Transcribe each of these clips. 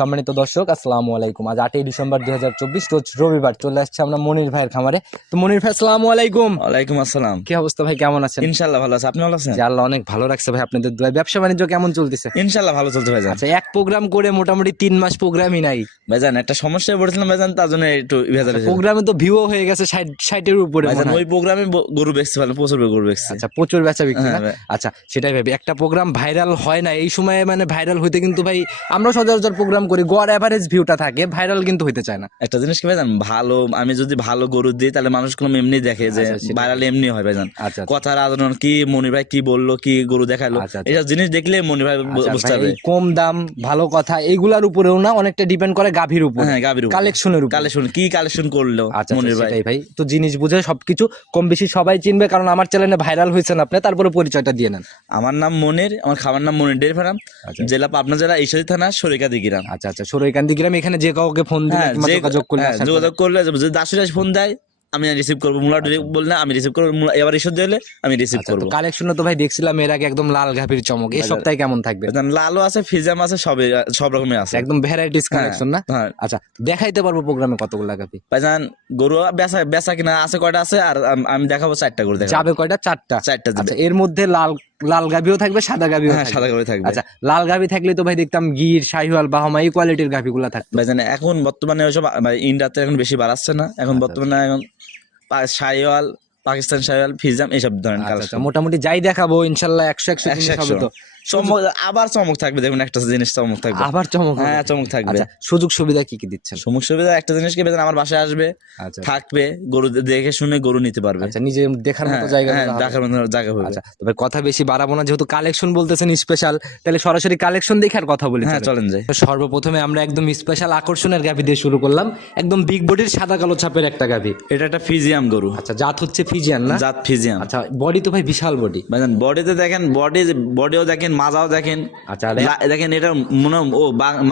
সম্মানিত দর্শক আসসালামু আলাইকুম। আজ আটই ডিসেম্বর দুই হাজার চব্বিশ রোজ রবিবার চলে আসছে আমরা মনির ভাইয়ের খামারে। তো মনির ভাই আসসালামু আলাইকুম। ওয়ালাইকুম আসসালাম। কি অবস্থা ভাই কেমন আছেন? ইনশাল্লাহ ভালো আছে। আপনি ভালো আছেন? আল্লাহ অনেক ভালো রাখছে ভাই আপনাদের দোয়ায়। ব্যবসা বাণিজ্য কেমন চলতেছে? ইনশাল্লাহ ভালো চলছে ভাইজান। আচ্ছা এক প্রোগ্রাম করে মোটামুটি তিন মাস প্রোগ্রামই নাই। ভাইজান একটা সমস্যায় পড়েছিলাম ভাইজান তার জন্য একটু ভেজাল হয়েছিল। প্রোগ্রামে তো ভিউ হয়ে গেছে ষাট ষাটের উপরে ভাইজান মনে হয়। ওই প্রোগ্রামে গরু বেচতে পারলাম প্রচুর গরু বেচছে। আচ্ছা প্রচুর বেচা বিক্রি না? হ্যাঁ, ভাই। আচ্ছা সেটাই ভাবি একটা প্রোগ্রাম ভাইরাল হয় না এই সময়ে মানে ভাইরাল হইতে কিন্তু ভাই আমরা সচরাচর প্রোগ্রাম করি গড় অ্যাভারেজ ভিউটা থাকে ভাইরাল কিন্তু হইতে চায় না। একটা জিনিস কি ভাইজান? ভালো আমি যদি ভালো গরু দিই তাহলে মানুষ কোনো এমনি দেখে যে আচ্ছা, ভাইরাল এমনি হয় ভাইজান। আচ্ছা আচ্ছা। কথার আদরণ কি মনির ভাই কি বলল কি গরু দেখাল আচ্ছা, আচ্ছা। এইসব জিনিস দেখলে মনির ভাই আচ্ছা, বুঝতে ভাই, হবে কম দাম ভালো কথা এগুলার উপরেও না অনেকটা ডিপেন্ড করে গাভীর উপর। হ্যাঁ গাভীর উপর। কালেকশনের উপর। কালেকশন কি কালেকশন করল আচ্ছা মনির আচ্ছা, ভাই ভাই। তো জিনিস বুঝে সবকিছু কম বেশি সবাই চিনবে কারণ আমার চ্যানেলে ভাইরাল হয়েছেন আপনি তারপরে পরিচয়টা দিয়ে নেন। আমার নাম মনির আমার খাবার নাম মনির ডের ফার্ম আচ্ছা। জেলা পাবনা জেলা ঈশ্বরী থানা সরিকাদি গ্রাম আচ্ছা আচ্ছা। সরৈকান্দি গ্রাম এখানে যে কাউকে ফোন দিলে হ্যাঁ, কিংবা যোগাযোগ করলে হ্যাঁ, আসার পরে- যোগাযোগ করলে যদি দাসুরাজ ফোন দেয় আমি রিসিভ করব। মুলা বললে আমি রিসিভ করব। মুলা- এবার ইস্যু দিলে আমি রিসিভ আচ্ছা, তো করব। কালেকশনে তো ভাই দেখছিলাম এর আগে একদম লাল গাভীর চমক। এই সপ্তাহে কেমন থাকবে? লালও আছে ফিজাম আছে সবই সব রকমের আছে। একদম ভ্যারাইটিস কালেকশন না? হ্যাঁ। আচ্ছা দেখাইতে পারব প্রোগ্রামে কতগুলা গাভী ভাইজান গরু বেচা বেচা কিনা আছে কয়টা আছে? আর আম- আমি দেখাবো চারটা গরু দেখাবো। যাবে কয়টা? চারটা। চারটা আচ্ছা এর মধ্যে লাল লাল গাভিও থাকবে সাদা গাভিও হ্যাঁ সাদা গাভি থাকবে। আচ্ছা লাল গাভি থাকলে তো ভাই দেখতাম গির শাহিওয়াল বাহামা এই কোয়ালিটির গাভীগুলা থাকতো। জানেন এখন বর্তমানে ওইসব ভাই, ইন্ডিয়াতে এখন বেশি বাড়াচ্ছে না। এখন আচ্ছা, বর্তমানে এখন পা- শাহিওয়াল পাকিস্তান শাহিওয়াল ফিজাম এইসব ধরনের আচ্ছা, আচ্ছা, মোটামুটি যাই দেখাবো ইনশাল্লাহ একশো একশো একশো হবে একশো। তো চমক আবার চমক থাকবে দেখুন একটা জিনিস চমক থাকবে। আবার চমক হ্যাঁ চমক থাকবে। আচ্ছা সুযোগ সুবিধা কি কি দিচ্ছেন? সমুখ সুবিধা একটা জিনিস কি আমার বাসায় আসবে আচ্ছা। থাকবে গরু দেখে শুনে গরু নিতে পারবে। আচ্ছা নিজে দেখার মতো হ্যাঁ, জায়গা হ্যাঁ, দেখার মতো জায়গা হবে। আচ্ছা তবে কথা বেশি বাড়াবো না যেহেতু কালেকশন বলতেছেন স্পেশাল তাহলে সরাসরি কালেকশন দেখে আর কথা বলি হ্যাঁ চলেন। যাই। সর্বপ্রথমে আমরা একদম স্পেশাল আকর্ষণের গাভি দিয়ে শুরু করলাম। একদম বিগ বডির সাদা কালো ছাপের একটা গাভি। এটা একটা ফিজিয়াম গরু। আচ্ছা জাত হচ্ছে ফিজিয়ান না? জাত ফিজিয়াম আচ্ছা বডি তো ভাই বিশাল বডি বডিতে দেখেন বডি বডিও দেখেন মাজাও দেখেন। আচ্ছা দেখেন এটা মনে হয় ও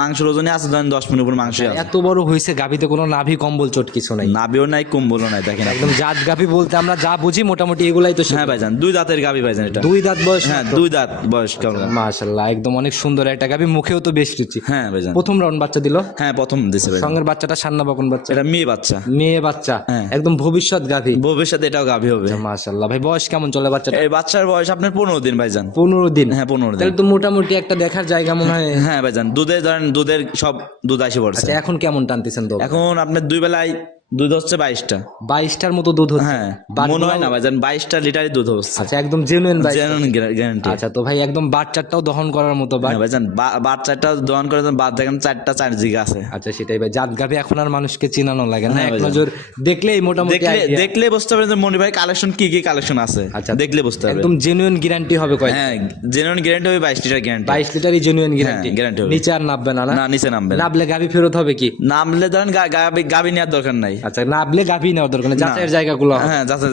মাংসের ওজনে আছে ধরেন দশ মিনিট উপর মাংস এত বড় হয়েছে গাভিতে কোনো নাভি কম্বল চোট কিছু নাই। নাবিও নাই কম্বলও নাই দেখেন একদম জাত গাভি বলতে আমরা যা বুঝি মোটামুটি এগুলাই তো হ্যাঁ ভাইজান দুই দাঁতের গাবি ভাইজান এটা। দুই দাঁত বয়স হ্যাঁ দুই দাঁত বয়স কেমন মাশাল্লাহ একদম অনেক সুন্দর একটা গাভি মুখেও তো বেশ রুচি। হ্যাঁ ভাইজান। প্রথম রাউন্ড বাচ্চা দিল? হ্যাঁ প্রথম দিছে ভাইজান। সঙ্গের বাচ্চাটা সান্না বাকন বাচ্চা। এটা মেয়ে বাচ্চা। মেয়ে বাচ্চা হ্যাঁ। একদম ভবিষ্যৎ গাভি। ভবিষ্যতে এটাও গাভি হবে। মাশাল্লাহ ভাই বয়স কেমন চলে বাচ্চাটা এই বাচ্চার বয়স আপনার পনেরো দিন ভাইজান। পনেরো দিন? হ্যাঁ পনেরো দিন তাহলে তো মোটামুটি একটা দেখার জায়গা মনে হয়। হ্যাঁ ভাইজান দুধে ধরেন দুধের সব দুধ আসে পড়ছে আচ্ছা এখন কেমন টানতেছেন তো এখন আপনার দুই বেলায় দুধ হচ্ছে বাইশটা। বাইশটার মতো দুধ হচ্ছে? হ্যাঁ মনে হয় না ভাইজান বাইশটা লিটারই দুধ হচ্ছে। আচ্ছা একদম জেনুইন বাইশ। গ্যারান্টি আচ্ছা তো ভাই একদম বাচ্চাটাও দহন করার মতো হ্যাঁ ভাইজান বা- বাচ্চাটা দোয়ান করে দেন, বাদ দেখেন চারটা চার জিগা আছে। আচ্ছা সেটাই ভাই জাত গাভি এখন আর মানুষকে চিনানো লাগে না। হ্যাঁ এক নজর দেখলেই মোটামুটি দেখলে বুঝতে পারবেন যে মনি ভাই কালেকশন কি কি কালেকশন আছে। আচ্ছা। দেখলে বুঝতে পারবেন। একদম জেনুইন গ্যারান্টি হবে কয় হ্যাঁ জেনুইন গ্যারান্টি হবে বাইশ লিটার গ্যারান্টি বাইশ লিটারই জেনুইন গ্যারান্টি গ্যারান্টি হবে। নিচে আর নামবে না না? নিচে নামবে না। নাবলে গাভি ফেরত হবে কি? নামলে ধরেন গা- গাবি গাবি নেওয়ার দরকার নাই। আচ্ছা নাবলে গাভি নেওয়ার দরকার নেই যাচাইয়ের জায়গাগুলো? হ্যাঁ যাচাই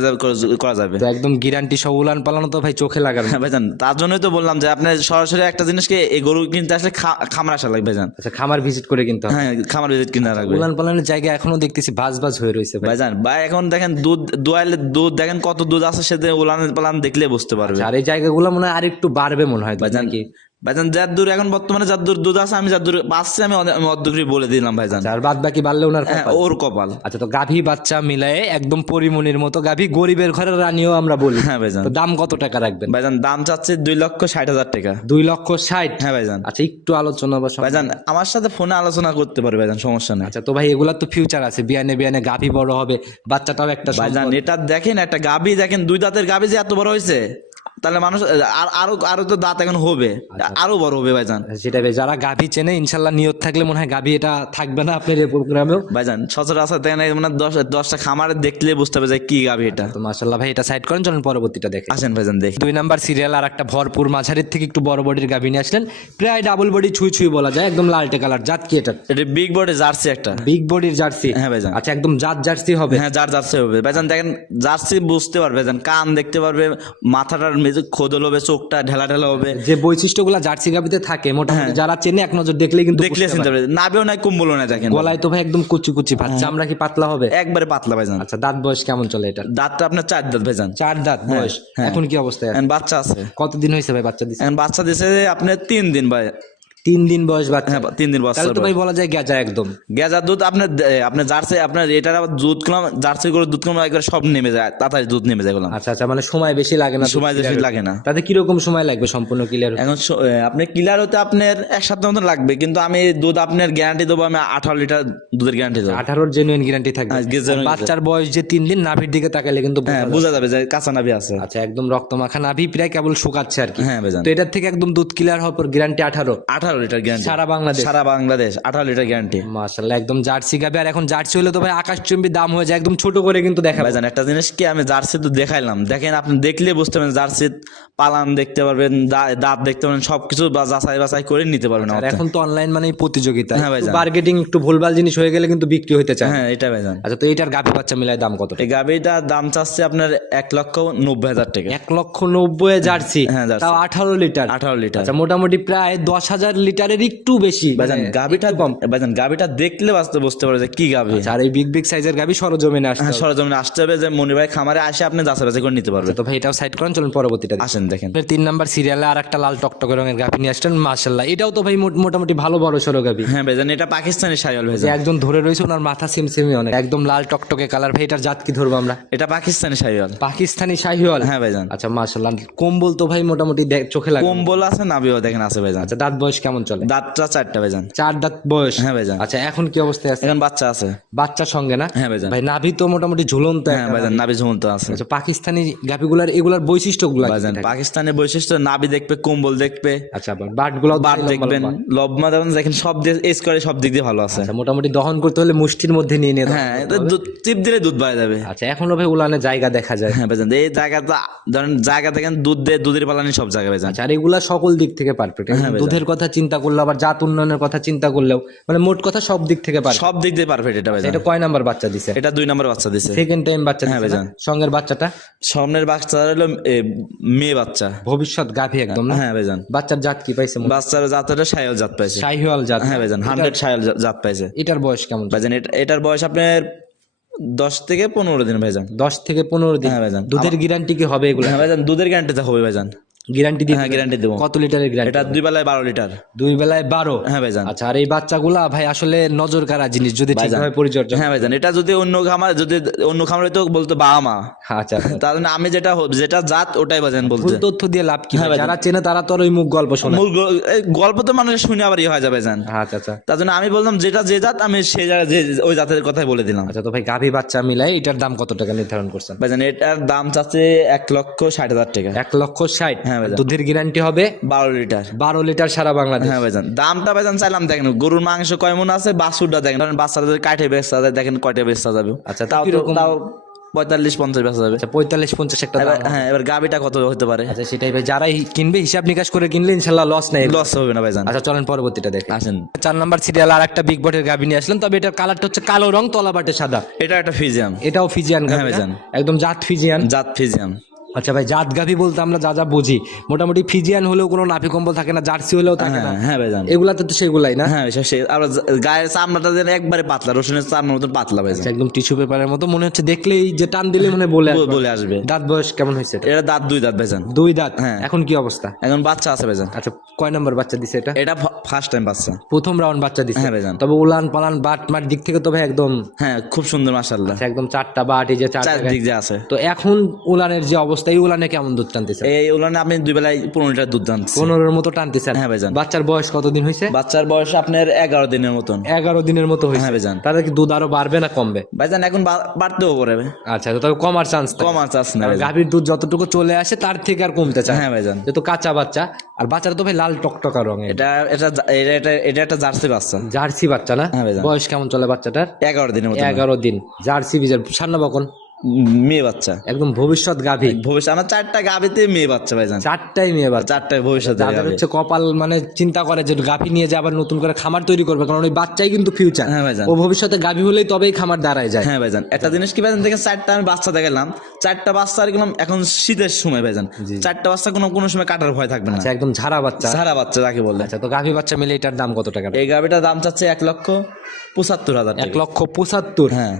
করা যাবে। তো একদম গ্যারান্টি সব উলান পালানো তো ভাই চোখে মতো। হ্যাঁ ভাইজান তার জন্যই তো বললাম যে আপনি সরাসরি একটা জিনিসকে এই গরু কিনতে আসলে খামার আসা লাগবে ভাইজান। আচ্ছা খামার ভিজিট করে কিনতে হ্যাঁ খামার ভিজিট কিনা লাগবে। উলান পালানের জায়গা এখনও দেখতেছি ভাজ ভাজ হয়ে রয়েছে ভাই। ভাইজান ভাই এখন দেখেন দুধ দোয়ালে দুধ দেখেন কত দুধ আছে সেটা উলান পালান দেখলে বুঝতে পারবে। আর এই জায়গাগুলো মনে হয় আরেকটু বাড়বে মনে হয় ভাইজান কি ভাইজান যার দূর এখন বর্তমানে যার দূর দুধ আছে আমি যার দূর পাচ্ছি আমি আমি বলে দিলাম ভাইজান। আর বাদ বাকি বাড়লে ওনার হ্যাঁ ওর কপাল। আচ্ছা তো গাভী বাচ্চা মিলায়ে একদম পরিমনির মতো গাভী গরিবের ঘরের রানীও আমরা বলি। হ্যাঁ ভাইজান। তো দাম কত টাকা রাখবেন? ভাইজান দাম চাচ্ছে দুই লক্ষ ষাট হাজার টাকা। দুই লক্ষ ষাট? হ্যাঁ ভাইজান। আচ্ছা একটু আলোচনা বা ভাইজান আমার সাথে ফোনে আলোচনা করতে পারবে ভাইজান সমস্যা নেই। আচ্ছা তো ভাই এগুলার তো ফিউচার আছে। বিয়ানে বিয়ানে গাভী বড় হবে বাচ্চাটাও একটা ভাইজান এটা দেখেন একটা গাভী দেখেন দুই দাঁতের গাভী যে এত বড় হয়েছে। তাহলে মানুষ আর আরও আরও তো দাঁত এখন হবে। আরও বড় হবে ভাইজান। সেটাই ভাই যারা গাভী চেনে ইনশাল্লাহ নিয়ত থাকলে মনে হয় গাভী এটা থাকবে না আপনার এই প্রোগ্রামেও। ভাইজান সচরাচর দেখেন মানে দশ দশটা খামারে দেখলে বুঝতে হবে যে কি গাবি এটা। তো মাশাল্লাহ ভাই এটা সাইড করেন চলুন পরবর্তীটা দেখে। আসেন ভাইজান দেখি। দুই নাম্বার সিরিয়াল আর একটা ভরপুর মাঝারির থেকে একটু বড় বডির গাভী নিয়ে আসলেন। প্রায় ডাবল বডি ছুঁই ছুঁই বলা যায় একদম লালটে কালার জাত কি এটা? এটা বিগ বডি জার্সি একটা। বিগ বডির জার্সি হ্যাঁ ভাইজান। আচ্ছা একদম জাত জার্সি হবে? হ্যাঁ যার জার্সি হবে। ভাইজান দেখেন জার্সি বুঝতে পারবে ভাইজান কান দেখতে পারবে মাথাটার খোদল হবে চোখটা ঢেলা ঢেলা হবে। যে বৈশিষ্ট্যগুলো জার্সি গাবিতে থাকে মোটামুটি যারা চেনে এক নজর দেখলে কিন্তু দেখলে চিনতে পারবে নাবেও নাই কুম্বলও নাই দেখেন। গলায় তো ভাই একদম কুচি কুচি ভাত। চামড়া কি পাতলা হবে? একবারে পাতলা ভাইজান। আচ্ছা দাঁত বয়স কেমন চলে এটা? দাঁতটা আপনার চার দাঁত ভাইজান। চার দাঁত বয়স। হ্যাঁ। এখন কি অবস্থা বাচ্চা আছে। কতদিন হয়েছে ভাই বাচ্চা এখন বাচ্চা দিছে আপনার তিন দিন ভাই। তিন দিন বয়স বাচ্চা। হ্যাঁ তিন দিন তাহলে তো ভাই বলা যায় গেজা একদম। গেজার দুধ আপনার আপনার জার্সি আপনার এটার আবার দুধ কম জার্সি করে দুধ কম একবার সব নেমে যায় তাড়াতাড়ি দুধ নেমে যায় বললাম আচ্ছা আচ্ছা মানে সময় বেশি লাগে না সময় বেশি লাগে না। তাতে কীরকম সময় লাগবে সম্পূর্ণ ক্লিয়ার এখন স- আপনি ক্লিয়ার হতে আপনার এক সপ্তাহ মতন লাগবে কিন্তু আমি দুধ আপনার গ্যারান্টি দেবো আমি আঠারো লিটার দুধের গ্যারান্টি দেবো। আঠারোর জেনুইন গ্যারান্টি থাকবে। হ্যাঁ, বাচ্চার বয়স যে তিন দিন নাভির দিকে তাকালে কিন্তু বোঝা হ্যাঁ বোঝা যাবে যে কাঁচা নাভি আছে। আচ্ছা একদম রক্ত মাখা নাভি প্রায় কেবল শুকাচ্ছে আর কি। হ্যাঁ তো এটার থেকে একদম দুধ ক্লিয়ার হওয়ার পর গ্যারান্টি আঠারো। আঠারো লিটার গ্যারান্টি সারা বাংলাদেশ। সারা বাংলাদেশ আঠারো লিটার গ্যারান্টি মাশাল্লাহ একদম জার্সি গাবে। আর এখন জার্সি হলে তো ভাই আকাশ চুম্বি দাম হয়ে যায় একদম ছোট করে কিন্তু দেখা ভাইজান একটা জিনিস কি আমি জার্সি তো দেখাইলাম। দেখেন আপনি দেখলে বুঝতে পারবেন জার্সি পালান দেখতে পারবেন দাঁত দেখতে পারবেন সবকিছু বা- যাচাই বাছাই করে নিতে পারবেন আর এখন তো অনলাইন মানে প্রতিযোগিতা। হ্যাঁ ভাইজান। মার্কেটিং একটু ভুলভাল জিনিস হয়ে গেলে কিন্তু বিক্রি হতে চায়। হ্যাঁ এটা ভাইজান। আচ্ছা তো এটার গাভি বাচ্চা মিলায় দাম কত এই গাভিটার দাম চাচ্ছে আপনার এক লক্ষ নব্বই হাজার টাকা। এক লক্ষ নব্বই জার্সি হ্যাঁ, তাও আঠারো লিটার। আঠারো লিটার। আচ্ছা মোটামুটি প্রায় দশ হাজার লিটারের একটু বেশি। ভাইজান মানে গাভিটা ভাইজান গাভিটা দেখলে বাস্তবে বুঝতে পারে যে কি গাভি। আচ্ছা, আর এই বিগ বিগ সাইজের গাভি সরজমিনে আসছে হ্যাঁ সরজমিনে আসতে হবে যে মনি ভাই খামারে আসে আপনি যাচাই বাছাই করে নিতে পারবে তো ভাই এটাও সাইড করেন চলুন পরবর্তীটা আসেন দেখেন। তিন নাম্বার সিরিয়ালে আর একটা লাল টকটকে রঙের গাভি নিয়ে আসছেন মার্শাল্লাহ এটাও তো ভাই মোট- মোটামুটি ভালো বড় সরো গাভি। হ্যাঁ ভাইজান এটা পাকিস্তানি সাইওয়াল যে ভাইজান একজন ধরে রয়েছে ওনার মাথা সিম সিমি অনেক। একদম লাল টকটকে কালার ভাই এটার জাত কি ধরবো আমরা? এটা পাকিস্তানি সাইওয়াল পাকিস্তানি শাহিওয়াল হ্যাঁ ভাইজান আচ্ছা মার্শাল্লাহ কম্বল তো ভাই মোটামুটি চোখে লাগে। কম্বল আছে নাভিও দেখেন আছে ভাইজান আচ্ছা দাঁত বয়স কেমন? চলে? দাঁতটা চারটা ভাইজান। চার দাঁত বয়স? হ্যাঁ ভাইজান। আচ্ছা এখন কি অবস্থায় আছে? এখন বাচ্চা আছে। বাচ্চার সঙ্গে না? হ্যাঁ ভাইজান। ভাই নাভি তো মোটামুটি ঝুলন্ত হ্যাঁ ভাইজান নাভি। ঝুমন্ত আছে। আচ্ছা পাকিস্তানি গাভিগুলার এগুলার বৈশিষ্ট্যগুলো ভাইজান পাকিস্তানের বৈশিষ্ট্য নাভি দেখবে কম্বল দেখবে। আচ্ছা বাট দেখবেন লবমা দেখেন সব দিয়ে এস করে সব দিক দিয়ে ভালো আছে। আচ্ছা মোটামুটি দহন করতে হলে মুষ্টির মধ্যে নিয়ে নিয়ে হ্যাঁ দুধ টিপ দিলে দুধ বাড়ে যাবে। আচ্ছা এখনও ভাই উলানে জায়গা দেখা যায়। হ্যাঁ ভাইজান এই জায়গাটা ধরেন জায়গা দেখেন দুধ দিয়ে দুধের পালানি সব জায়গায় ভাইজান। আচ্ছা আর এগুলা সকল দিক থেকে পারফেক্ট হ্যাঁ, দুধের কথা চিন্তা করলে আবার জাত উন্নয়নের কথা চিন্তা করলেও মানে মোট কথা সব দিক থেকে পারফেক্ট সব দিক দিয়ে পারফেক্ট এটা ভাইজান এটা কয় নাম্বার বাচ্চা দিছে? এটা দুই নম্বর বাচ্চা দিছে। সেকেন্ড টাইম বাচ্চা হ্যাঁ, দিছে না? সঙ্গের বাচ্চাটা? সামনের বাচ্চা হলো মেয়ে বাচ্চা। ভবিষ্যৎ গাভী একদম না? হ্যাঁ ভাইজান বাচ্চার জাত কি পাইছে বাচ্চার জাতটা সায়ল জাত পাইছে। শাহিওয়াল জাত হ্যাঁ ভাইজান হান্ড্রেড সায়ল জা- জাত পাইছে। এটার বয়স কেমন? ভাইজান এটা- এটার বয়স আপনার দশ থেকে পনেরো দিন ভাইজান দশ থেকে পনেরো দিন। হ্যাঁ ভাইজান দুধের গ্যারান্টি কি হবে এগুলো? হ্যাঁ ভাইজান দুধের গ্যারান্টিতে হবে ভাইজান গ্যারান্টি দিতে হ্যাঁ গ্যারান্টি দেবো। কত লিটারের গ্যারান্টি এটা দুই বেলায় বারো লিটার। দুই বেলায় বারো? হ্যাঁ ভাইজান। আচ্ছা আর এই বাচ্চাগুলা ভাই আসলে নজর কারা জিনিস যদি ঠিকভাবে পরিচর্যা হ্যাঁ ভাইজান এটা যদি অন্য খামার যদি অন্য খামারে তো বলতো বাবা মা। আচ্ছা তার মানে আমি যেটা যেটা জাত ওটাই ভাইজান বলতে তথ্য দিয়ে লাভ হ্যাঁ, কি ভাই? যারা চেনে তারা তো আর ওই মুখ গল্প শোনে। গল্প তো মানুষ শুনে আবার ইয়ে হয়ে যাবে ভাইজান। আচ্ছা আচ্ছা। তার জন্য আমি বললাম যেটা যে জাত আমি সে যে ওই জাতের কথাই বলে দিলাম। আচ্ছা তো ভাই গাভী বাচ্চা মিলাই এটার দাম কত টাকা নির্ধারণ করছেন? ভাইজান এটার দাম চাচ্ছে এক লক্ষ ষাট হাজার টাকা। এক লক্ষ ষাট? হ্যাঁ ভাইজান। দুধের গ্যারান্টি হবে বারো লিটার। বারো লিটার সারা বাংলাদেশ। হ্যাঁ ভাইজান। দামটা ভাইজান চাইলাম দেখেন গরুর মাংস কয় মন আছে বাছুরটা দেখেন। বাচ্চাটা যদি কাঠে বেচা যায় দেখেন কয়টা বেচা যাবে। আচ্ছা, তাও তাও পঁয়তাল্লিশ পঞ্চাশ বেচা যাবে। আচ্ছা পঁয়তাল্লিশ পঞ্চাশ একটা হ্যাঁ এবার গাবিটা কত হতে পারে? আচ্ছা সেটাই ভাই। যারাই কিনবে হিসাব নিকাশ করে কিনলে ইনশাল্লাহ লস নেই। লস হবে না ভাইজান। আচ্ছা চলেন পরবর্তীটা দেখে। আসেন। চার নাম্বার সিরিয়াল আর একটা বিগ বটের গাভী নিয়ে আসলেন তবে এটার কালারটা হচ্ছে কালো রং তলাবাটে সাদা। এটা একটা ফিজিয়াম এটাও ফিজিয়ান গাভী হ্যাঁ। একদম জাত ফিজিয়ান জাত ফিজিয়াম আচ্ছা ভাই জাত গাভী বলতে আমরা যা যা বুঝি। মোটামুটি ফিজিয়ান হলেও কোনো নাভি কম্বল থাকে না জার্সি হলেও থাকে না। হ্যাঁ হ্যাঁ ভাইজান। এগুলাতে তো সেগুলাই না? হ্যাঁ সে- যা- গায়ের চামড়াটা যেন একবারে পাতলা রসুনের চামড়ার মতন পাতলা ভাইজান। আচ্ছা, একদম টিস্যু পেপারের মতো মনে হচ্ছে দেখলেই যে টান দিলে মনে বলে বলে- আসবে। দাঁত বয়স কেমন হয়েছে এটা? দাঁত দুই দাঁত ভাইজান। দুই দাঁত? হ্যাঁ। এখন কি অবস্থা? এখন বাচ্চা আছে ভাইজান। আচ্ছা কয় নম্বর বাচ্চা দিছে এটা? এটা ফার্স্ট টাইম বাচ্চা। প্রথম রাউন্ড বাচ্চা দিছে। হ্যাঁ ভাইজান। তবে উলান পালান বাট মার দিক থেকে তো ভাই একদম হ্যাঁ খুব সুন্দর মাশাল্লাহ আচ্ছা, একদম চারটা বাট এই যে চার চার দিক দিয়ে আছে। তো এখন উলানের যে অবস্থা এই উলানে কেমন দুধ টানতেছে? এই উলানে আপনি দুই বেলায় পনেরো লিটার দুধ জানছেন পনেরোর মতো টানতেছেন হ্যাঁ ভাইজান। বাচ্চার বয়স কতদিন হয়েছে? বাচ্চার বয়স আপনার এগারো দিনের মতন। এগারো দিনের মতো হয়েছে। হ্যাঁ ভাইজান। তাহলে কি দুধ আরও বাড়বে না কমবে? ভাইজান এখন বাড়তেও পারে আচ্ছা তো তবে কমার চান্স কম আছে আছে না। গাভীর দুধ যতটুকু চলে আসে তার থেকে আর কমতে চায় হ্যাঁ ভাইজান। যেহেতু কাঁচা বাচ্চা আর বাচ্চাটা তো ভাই লাল টকটকা রঙের। এটা এটা এটা এটা- একটা জার্সি বাচ্চা। জার্সি বাচ্চা না? হ্যাঁ। বয়স কেমন চলে বাচ্চাটার? এগারো দিনের মতন। এগারো দিন। জার্সি বিজার সান্না বকন মেয়ে বাচ্চা। একদম ভবিষ্যৎ গাভী ভবিষ্যৎ আমার চারটা গাভীতে মেয়ে বাচ্চা ভাইজান। চারটাই মেয়ে বাচ্চা। চারটায় ভবিষ্যৎ যাদের হচ্ছে কপাল মানে চিন্তা করে যে গাভী নিয়ে যে আবার নতুন করে খামার তৈরি করবে কারণ ওই বাচ্চাই কিন্তু ফিউচার হ্যাঁ ভাইজান। ও ভবিষ্যতে গাভী হলেই তবেই খামার দাঁড়ায় যায়। হ্যাঁ ভাইজান। একটা জিনিস কি ভাইজান দেখেন চারটা আমি বাচ্চা দেখালাম। চারটা বাচ্চা আর গেলাম এখন শীতের সময় ভাইজান। চারটা বাচ্চা কোনো কোনো সময় কাটার ভয় থাকবে না। আচ্ছা একদম ঝাড়া বাচ্চা। ঝাড়া বাচ্চা যাকে বললে আচ্ছা তো গাভী বাচ্চা মিলে এটার দাম কত টাকা? এই গাভীটার দাম চাচ্ছে এক লক্ষ। পঁচাত্তর হাজার এক লক্ষ পঁচাত্তর? হ্যাঁ।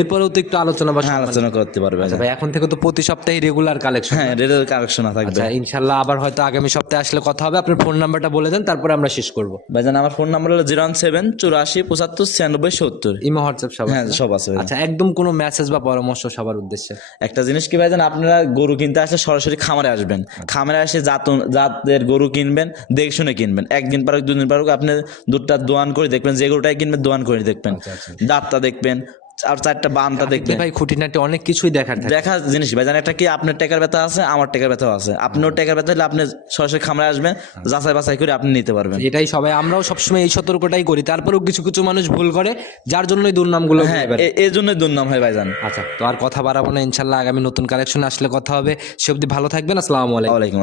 এরপরেও তো একটু আলোচনা বা হ্যাঁ আলোচনা করতে পারবে আচ্ছা ভাই এখন থেকে তো প্রতি সপ্তাহে রেগুলার কালেকশন হ্যাঁ রেডের কালেকশন থাকবে। আচ্ছা ইনশাল্লাহ আবার হয়তো আগামী সপ্তাহে আসলে কথা হবে। আপনার ফোন নাম্বারটা বলে দেন তারপরে আমরা শেষ করব। ভাইজান আমার ফোন নাম্বার হলো জিরো ওয়ান সেভেন চুরাশি পঁচাত্তর ছিয়ানব্বই সত্তর। ইমো হোয়াটসঅ্যাপ সব হ্যাঁ? সব আছে আচ্ছা একদম কোনো মেসেজ বা পরামর্শ সবার উদ্দেশ্যে? একটা জিনিস কি ভাইজান আপনারা গরু কিনতে আসলে সরাসরি খামারে আসবেন। খামারে এসে জাত জাতের গরু কিনবেন দেখে শুনে কিনবেন। একদিন পারুক দুদিন পারুক আপনি দুধটা দোয়ান করে দেখবেন যে গরুটাই কিনবেন দোয়ান করে দেখবেন দাঁতটা দেখবেন আর চারটা বানটা দেখবেন। ভাই খুঁটিনাটি অনেক কিছুই দেখার থাকে। দেখা জিনিস ভাইজান একটা কি? আপনার টাকার ব্যথা আছে আমার টাকার আছে। আপনার টাকার ব্যথা হলে আপনি সরাসরি খামারে আসবেন যাচাই বাছাই করে আপনি নিতে পারবেন। এটাই সবাই আমরাও সবসময় এই সতর্কটাই করি। তারপরেও কিছু কিছু মানুষ ভুল করে যার জন্যই দুর্নামগুলো হ্যাঁ। এই জন্যই দুর্নাম হয় ভাইজান আচ্ছা তো আর কথা বাড়াবো না ইনশাল্লাহ আগামী নতুন কালেকশন আসলে কথা হবে। সে অবধি ভালো থাকবেন আসসালামু আলাইকুম।